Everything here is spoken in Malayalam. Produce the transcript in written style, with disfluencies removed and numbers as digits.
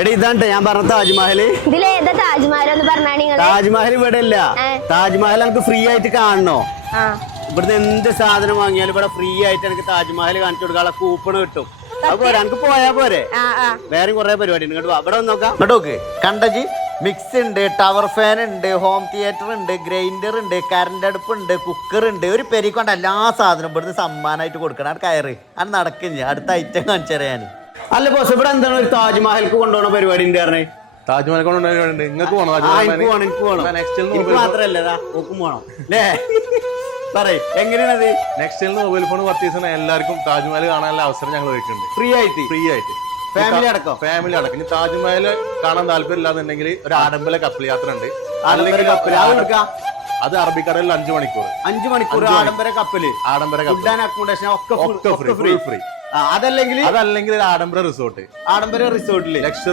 എടി ഇതാണ്ട് ഞാൻ പറഞ്ഞ താജ്മഹൽ. ഇതിലേതാ താജ്മഹൽ എന്ന് പറഞ്ഞാ നിങ്ങള്? താജ്മഹൽ ഇവിടെ ഇല്ല. താജ്മഹൽ എനിക്ക് ഫ്രീ ആയിട്ട് കാണണോ? ഇവിടുന്ന് എന്ത് സാധനം വാങ്ങിയാലും ഇവിടെ ഫ്രീ ആയിട്ട് എനിക്ക് താജ്മഹൽ കാണിച്ചു കൊടുക്കാനുള്ള കൂപ്പൺ കിട്ടും. അതുപോലെ എനിക്ക് പോയാ പോരെ. വേറെ കുറെ പരിപാടി ഉണ്ട്. ഇങ്ങോട്ട് ഇവിടെ നോക്കാം. ഇങ്ങോട്ട് കണ്ടജി മിക്സ് ഉണ്ട്, ടവർ ഫാൻ ഉണ്ട്, ഹോം തിയേറ്റർ ഉണ്ട്, ഗ്രൈൻഡർ ഉണ്ട്, കറണ്ട് അടുപ്പ് ഉണ്ട്, കുക്കർ ഉണ്ട്. ഒരു പെരിക്കൊണ്ട് എല്ലാ സാധനവും ഇവിടുന്ന് സമ്മാനമായിട്ട് കൊടുക്കണം. അത് കയറി അത് നടക്കില്ല. അടുത്ത ഐറ്റം കാണിച്ചു തരാൻ. അല്ല ബോസ്, ഇവിടെ എന്താണ് ഒരു താജ്മഹൽക്ക് കൊണ്ടുപോകുന്ന പരിപാടി ഉണ്ട് പറഞ്ഞേ? താജ്മഹൽ കൊണ്ടുപോകുന്നുണ്ട്. നിങ്ങൾക്ക് പോകണം? എനിക്ക് മാത്രല്ല ഓക്കും പോണം അല്ലേ? പറയ് എങ്ങനെയാണത്? നെക്സ്റ്റ് മൊബൈൽ ഫോൺ പർച്ചേസ് ചെയ്യുന്ന എല്ലാവർക്കും താജ്മഹൽ കാണാനുള്ള അവസരം ഞങ്ങൾ വെക്കുന്നുണ്ട്. ഫ്രീ ആയിട്ട് ഫാമിലി അടക്കം. ഇനി താജ്മഹൽ കാണാൻ താല്പര്യം ഇല്ലാന്നുണ്ടെങ്കിൽ ഒരു ആഡംബര കപ്പൽ യാത്ര ഉണ്ട്. അത് അറബിക്കടലിൽ 5 മണിക്കൂർ ആഡംബര കപ്പല്, അക്കോമഡേഷൻ ഒക്കെ ഫ്രീ. അതല്ലെങ്കിൽ ആഡംബര റിസോർട്ടിൽ ലക്ഷറി